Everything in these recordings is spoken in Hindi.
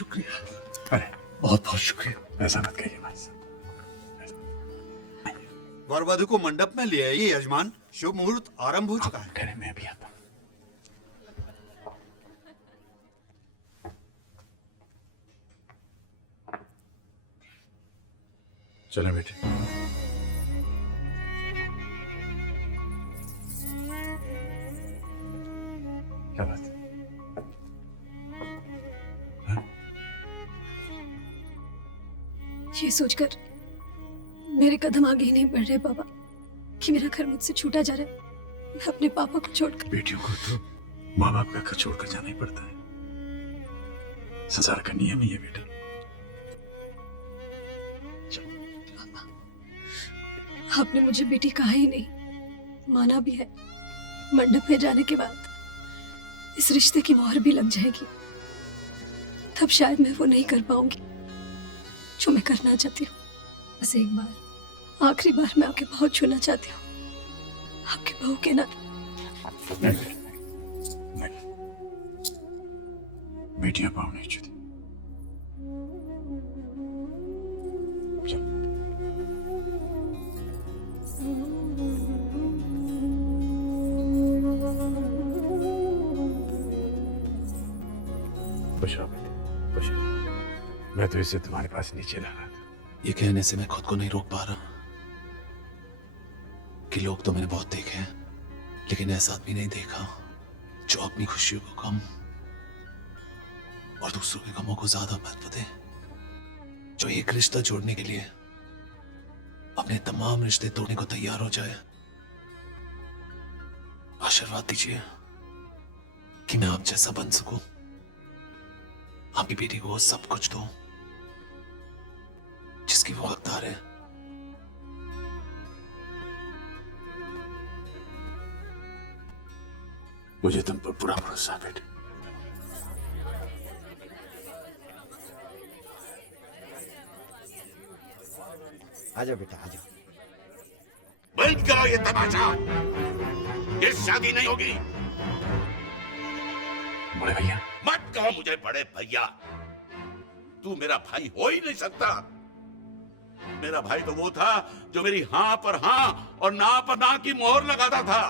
शुक्रिया। अरे बहुत बहुत शुक्रिया। ऐसा मत कहिए भाई साहब। वर वधु को मंडप में ले आइए यजमान, शुभ मुहूर्त आरंभ हो चुका है। करें, मैं भी आता हूँ। चलें बेटे। क्या बात है? ये सोचकर मेरे कदम आगे ही नहीं बढ़ रहे बाबा कि मेरा घर मुझसे छूटा जा रहा है। मैं अपने पापा को छोड़कर। बेटियों को तो माँ बाप का घर छोड़कर जाना ही पड़ता है, संसार का नियम ही है बेटा। आपने मुझे बेटी कहा ही नहीं, माना भी है। मंडप में जाने के बाद इस रिश्ते की मोहर भी लग जाएगी, तब शायद मैं वो नहीं कर पाऊंगी जो मैं करना चाहती हूँ। बस एक बार, आखिरी बार मैं आपके पाँव छूना चाहती हूँ, आपके बहू के नाते। नहीं, बेटियां पाँव नहीं छूती। खुश रहो बेटे, खुश रहो। मैं तो इसे तुम्हारे पास नीचे ला रहा था। ये कहने से मैं खुद को नहीं रोक पा रहा कि लोग तो मैंने बहुत देखे हैं, लेकिन ऐसा आदमी नहीं देखा जो अपनी खुशियों को कम और दूसरों के गमों को ज्यादा महत्व दे, जो एक रिश्ता जोड़ने के लिए अपने तमाम रिश्ते तोड़ने को तैयार हो जाए। आशीर्वाद दीजिए कि मैं आप जैसा बन सकूं, आपकी बेटी को सब कुछ दूं जिसकी वो हकदार है। मुझे तुम पर पूरा भरोसा है बेटे। आजा बेटा आजा। बंद करो ये तमाशा, ये शादी नहीं होगी। बड़े भैया मत कहो मुझे बड़े भैया, तू मेरा भाई हो ही नहीं सकता। मेरा भाई तो वो था जो मेरी हां पर हां और ना पर ना की मोहर लगाता था,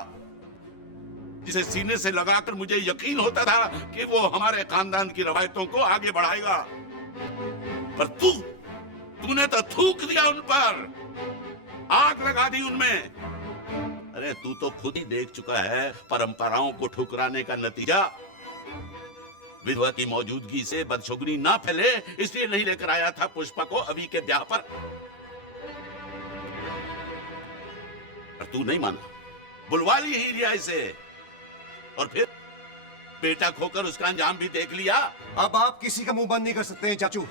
जिसे सीने से लगाकर मुझे यकीन होता था कि वो हमारे खानदान की रवायतों को आगे बढ़ाएगा। पर तूने तो थूक दिया उन पर, आग लगा दी उनमें। अरे तू तो खुद ही देख चुका है परंपराओं को ठुकराने का नतीजा। विधवा की मौजूदगी से बदशुगनी ना फैले इसलिए नहीं लेकर आया था पुष्पा को अभी के ब्याह पर तू नहीं माना, बुलवा ली ही लिया इसे, और फिर बेटा खोकर उसका अंजाम भी देख लिया। अब आप किसी का मुंह बंद नहीं कर सकते हैं चाचू।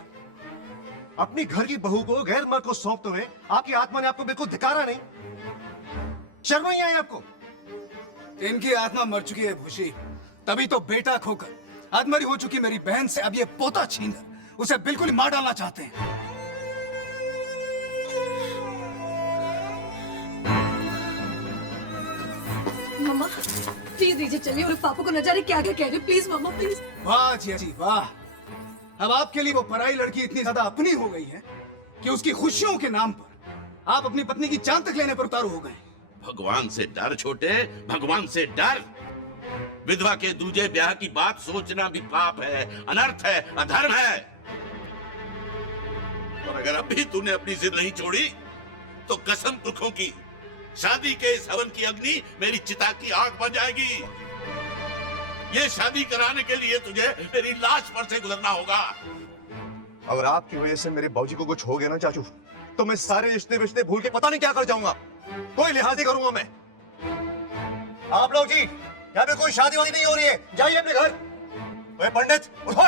अपनी घर की बहू को गैर मर्द को सौंपते हुए आपकी आत्मा ने आपको बिल्कुल धिकारा नहीं? शर्म नहीं आई आपको? इनकी आत्मा मर चुकी है भूषी, तभी तो बेटा खोकर अधमरी हो चुकी मेरी बहन से अब ये पोता छीनकर उसे बिल्कुल ही मार डालना चाहते हैं। मम्मा प्लीज दीजिए, चलिए। और पापा को न जाने क्या क्या कह रहे, प्लीज मम्मा प्लीज। वाह जी जी वाह, अब आपके लिए वो पराई लड़की इतनी ज्यादा अपनी हो गई है कि उसकी खुशियों के नाम पर आप अपनी पत्नी की जान तक लेने पर उतारू हो गए। भगवान से डर छोटे, भगवान से डर। विधवा के दूजे ब्याह की बात सोचना भी पाप है, अनर्थ है, अधर्म है। और अगर अब भी तूने अपनी जिद नहीं छोड़ी तो कसम पुरखों की, शादी के इस हवन की अग्नि मेरी चिता की आग बन जाएगी। ये शादी कराने के लिए तुझे मेरी लाश पर से गुजरना होगा। अगर आपकी वजह से मेरे बाबूजी को कुछ हो गया ना चाचू, तो मैं सारे रिश्ते रिश्ते भूल के पता नहीं क्या कर जाऊंगा। कोई लिहाज नहीं करूंगा मैं। आप लोग जी, यहाँ पे कोई शादी वादी नहीं हो रही है, जाइए अपने घर। ओए पंडित उठो।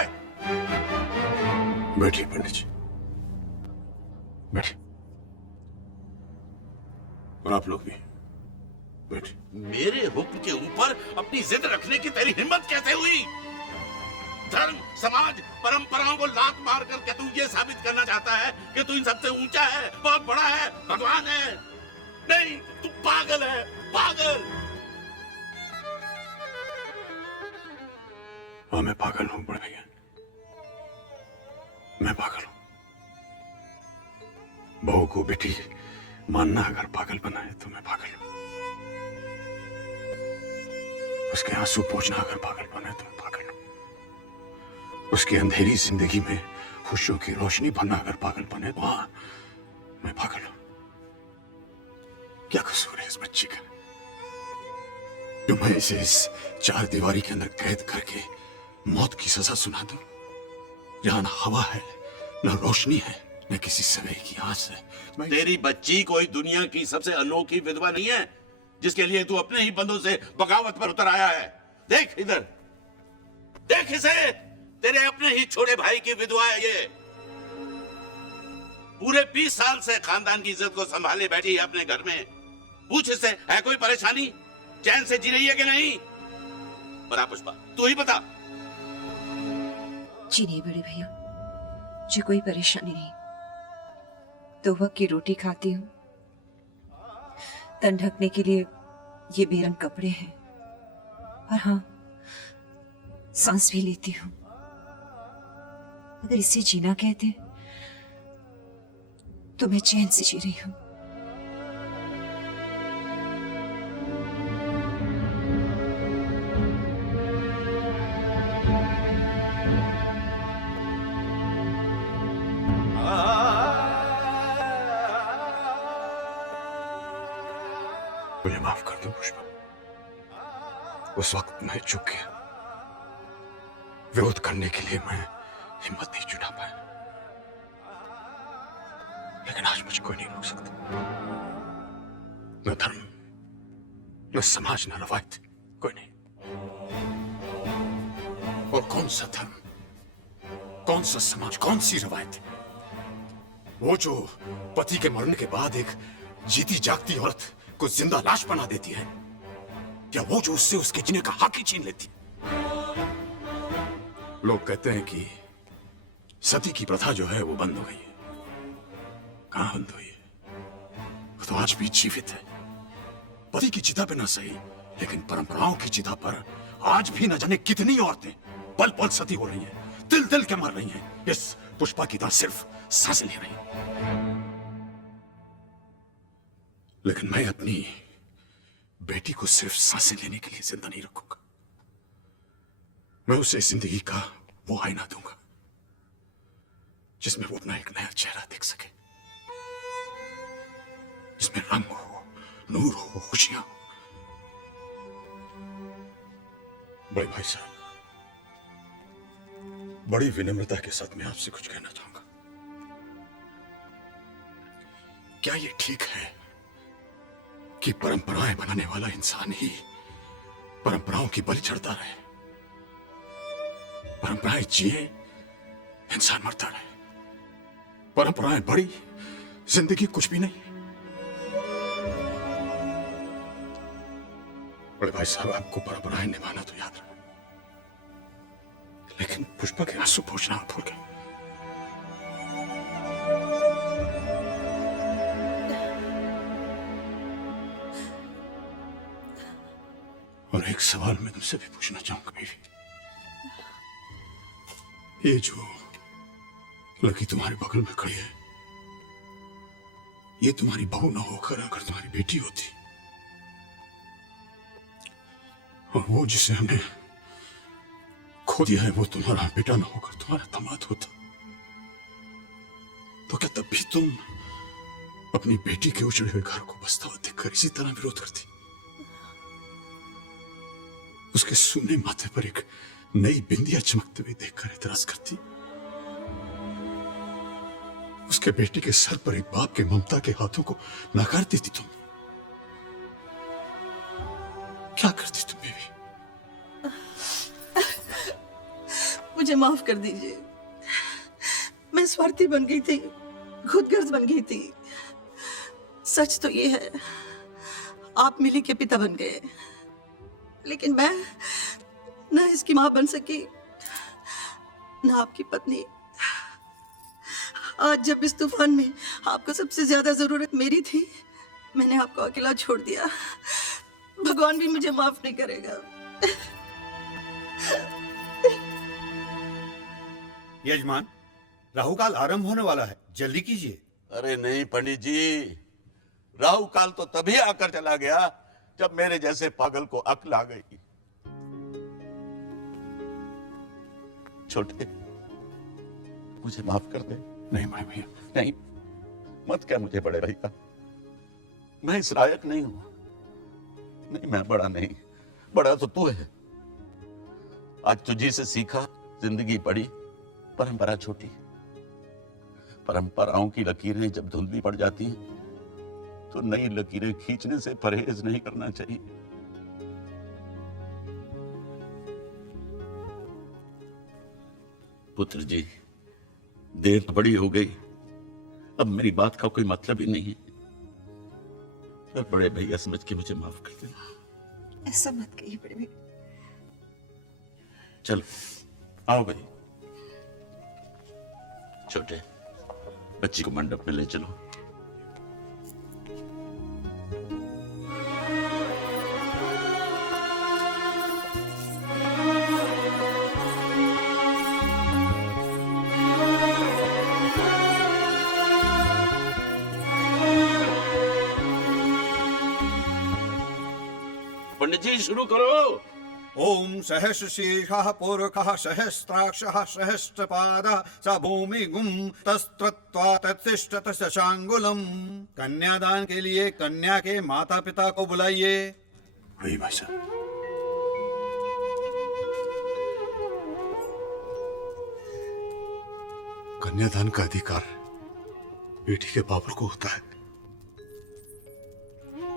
बैठिए पंडित जी, बैठिए। और आप लोग भी बैठिए। मेरे हुक्म के ऊपर अपनी जिद रखने की तेरी हिम्मत कैसे हुई? धर्म, समाज, परंपराओं को लात मार कर क्या तू ये साबित करना चाहता है कि तू इन सबसे ऊंचा है, बहुत बड़ा है, भगवान है? नहीं, तू पागल है, पागल। हाँ मैं पागल हूं बड़े भैया, मैं पागल हूं। बहू को बेटी मानना अगर पागल बनाए तो मैं पागल हूं। उसके आंसू पोंछना अगर पागल बनाए तो मैं पागल हूं। उसकी अंधेरी जिंदगी में खुशियों की रोशनी भरना अगर पागल बने तो हाँ, मैं पागल हूं। क्या कसूर है इस बच्ची का जो मैं इसे इस चार दीवारी के अंदर कैद करके मौत की सजा सुना दूं? जहां न हवा है, न रोशनी है, न किसी सवेरे की आस है। तेरी बच्ची कोई दुनिया की सबसे अनोखी विधवा नहीं है जिसके लिए तू अपने ही बंदों से बगावत पर उतर आया है। देख इधर, देख इसे, तेरे अपने ही छोटे भाई की विधवा है ये। पूरे 20 साल से खानदान की इज्जत को संभाले बैठी है अपने घर में। पूछ इससे, है कोई परेशानी? चैन से जी रही है कि नहीं? बता पुष्पा, तू ही बता। जी नहीं बड़े भैया, मुझे कोई परेशानी नहीं। 2 वक्त की रोटी खाती हूँ, तन ढकने के लिए ये बेरंग कपड़े हैं, और हाँ, सांस भी लेती हूँ। अगर इसे जीना कहते तो मैं चैन से जी रही हूँ। मुझे माफ कर दो पुष्पा। उस वक्त मैं चूक गया। विरोध करने के लिए मैं हिम्मत नहीं जुटा पाया, लेकिन आज मुझे कोई नहीं रोक सकता। न धर्म, न समाज, न रवायत, कोई नहीं। और कौन सा धर्म, कौन सा समाज, कौन सी रवायत? वो जो पति के मरने के बाद एक जीती जागती औरत को जिंदा लाश बना देती है, या वो जो उससे उसके जीने का हक ही छीन लेती है? लोग कहते हैं कि सती की प्रथा जो है वो बंद हो गई है। कहां बंद हुई है? वो तो आज भी जीवित है। पति की चिता पे ना सही, लेकिन परंपराओं की चिता पर आज भी न जाने कितनी औरतें पल पल सती हो रही हैं, दिल दिल के मर रही हैं। इस पुष्पा की तरह सिर्फ सांसें ले रही हैं। लेकिन मैं अपनी बेटी को सिर्फ सांसें लेने के लिए जिंदा नहीं रखूंगा। मैं उसे जिंदगी का वो आईना दूंगा जिसमें वो अपना एक नया चेहरा देख सके, जिसमें रंग हो, नूर हो, खुशियां हो। बड़े भाई साहब, बड़ी विनम्रता के साथ मैं आपसे कुछ कहना चाहूंगा। क्या ये ठीक है कि परंपराएं बनाने वाला इंसान ही परंपराओं की बलि चढ़ता रहे? परंपराएं जिए, इंसान मरता रहे। परंपराएं बड़ी, जिंदगी कुछ भी नहीं। बड़े भाई साहब, आपको परंपराएं निभाना तो याद रहे, लेकिन पुष्पा के आंसू पोंछना आप भूल गए। और एक सवाल मैं तुमसे भी पूछना चाहूंगा बीवी। ये जो लड़की तुम्हारे बगल में खड़ी है, ये तुम्हारी बहू ना होकर अगर तुम्हारी बेटी होती, और वो जिसे हमने खो दिया है वो तुम्हारा बेटा ना होकर तुम्हारा दामाद होता, तो क्या तब भी तुम अपनी बेटी के उजड़े हुए घर को बसता हुआ देखकर इसी तरह विरोध करती? उसके सूने माथे पर एक नई बिंदिया चमकते हुए देखकर एतराज करती? उसके बेटी के सर पर एक बाप के ममता के हाथों को नकार देती तुम? क्या करती तुम बेबी? मुझे माफ कर दीजिए। मैं स्वार्थी बन गई थी, खुदगर्ज बन गई थी। सच तो ये है, आप मिली के पिता बन गए, लेकिन मैं ना इसकी मां बन सकी, ना आपकी पत्नी। आज जब इस तूफान में आपको सबसे ज्यादा जरूरत मेरी थी, मैंने आपको अकेला छोड़ दिया। भगवान भी मुझे माफ नहीं करेगा। यजमान, राहु काल आरंभ होने वाला है, जल्दी कीजिए। अरे नहीं पंडित जी, राहु काल तो तभी आकर चला गया जब मेरे जैसे पागल को अक्ल आ गई। छोटे, मुझे माफ कर दे। नहीं भाई भैया, नहीं, मत क्या मुझे बड़े भैया, मैं इस लायक नहीं हूं। नहीं, मैं बड़ा नहीं, बड़ा तो तू है। आज तुझी से सीखा, जिंदगी बड़ी, परंपरा छोटी। परंपराओं की लकीरें जब धुंधली पड़ जाती हैं तो नई लकीरें खींचने से परहेज नहीं करना चाहिए। पुत्र जी, देर तो बड़ी हो गई, अब मेरी बात का कोई मतलब ही नहीं है। पर बड़े भैया समझ के मुझे माफ कर देना। ऐसा मत कहिए बड़े भैया। चलो आओ भाई। छोटे, बच्ची को मंडप में ले चलो। पंडित जी शुरू करो। ओम सहस्रशीर्षः पूर्वकः सहस्राक्षः सहस्रपादः स भूमिगुं तस्त्रत्वा तत्तिष्ठत शशांगुलम। कन्यादान के लिए कन्या के माता पिता को बुलाइए। वही भाई साहब। कन्यादान का अधिकार बेटी के बाबुल को होता है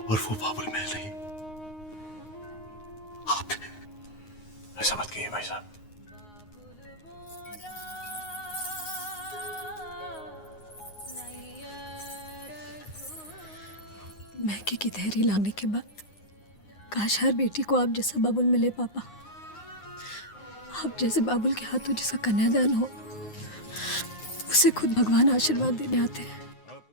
और वो बाबुल में नहीं। आप ऐसा मत कहिए भाई साहब। महकी की धैर्य लाने के बाद काश हर बेटी को आप जैसा बाबुल मिले पापा। आप जैसे बाबुल के हाथों जिसका कन्यादान हो, उसे खुद भगवान आशीर्वाद देने आते हैं।